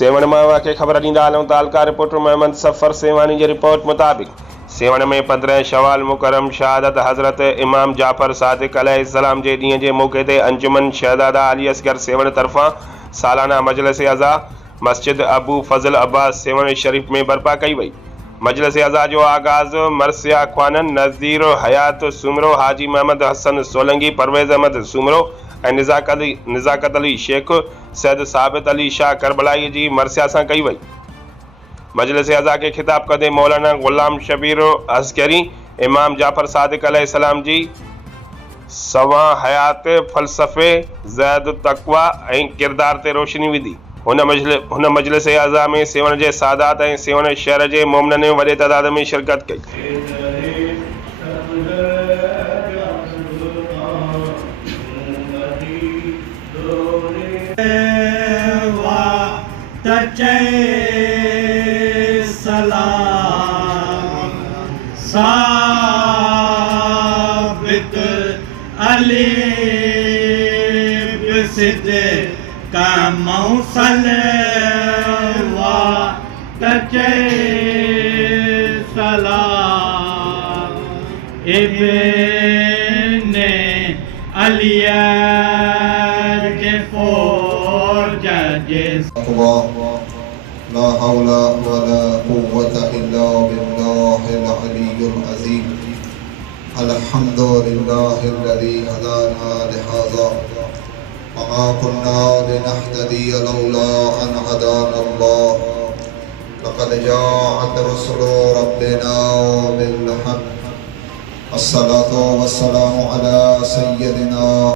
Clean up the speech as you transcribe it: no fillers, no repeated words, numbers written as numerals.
सेवण में वाक़े ख़बर ॾींदा आहियूं तालका रिपोर्टर मोहम्मद सफ़र सेवानी जी रिपोर्ट मुताबिक़ सेवण में 15 शवाल मुकरम शहादत हज़रत इमाम जाफ़र सादिक़ अलैहिस्सलाम जे ॾींहं जे मौक़े ते अंजुमन शहदादा अली असगर सेवण तरफ़ां सालाना मजलिस अज़ा मस्जिद अबू फज़ल अब्बास सेवण शरीफ़ में बर्पा कई वई। मजलिस अज़ा जो आगाज़ मरसिया ख्वानन नज़ीर हयात सुमरो हाजी मोहम्मद हसन सोलंगी परवेज़ अहमद सुमरो ऐं निज़ाकत अली शेख सैद साबित अली शाह करबलाई जी मरसिया सां कई वई। मजलिस अज़ा के खिताब कंदे मौलाना ग़ुलाम शबीर अस्करी इमाम जाफ़र सादिक़ अलैहिस्सलाम जी सवा हयात फ़लसफ़े ज़ैद तक़वा ऐं किरदार ते रोशनी विधी। हुन मजलिस अज़ा में सेवण जे सादात ऐं सेवण शहर जे मोमिननि वॾे तइदाद में शिरकत कई। साबित अली बिसिद का मौसल वा तचे सलाम इब्ने अलिया के फौज जिस ला हौला वला कुव्वता इल्ला बिल्लाहिल अलिय्युल अज़ीम। अल्हम्दुलिल्लाहिल्लज़ी हदाना लिहाज़ा वमा कुन्ना लिनहतदिय लौला अन हदानल्लाह। लक़द जाअत रुसुलु रब्बिना बिल हक़्क़। अस्सलातु वस्सलामु अला सय्यदिना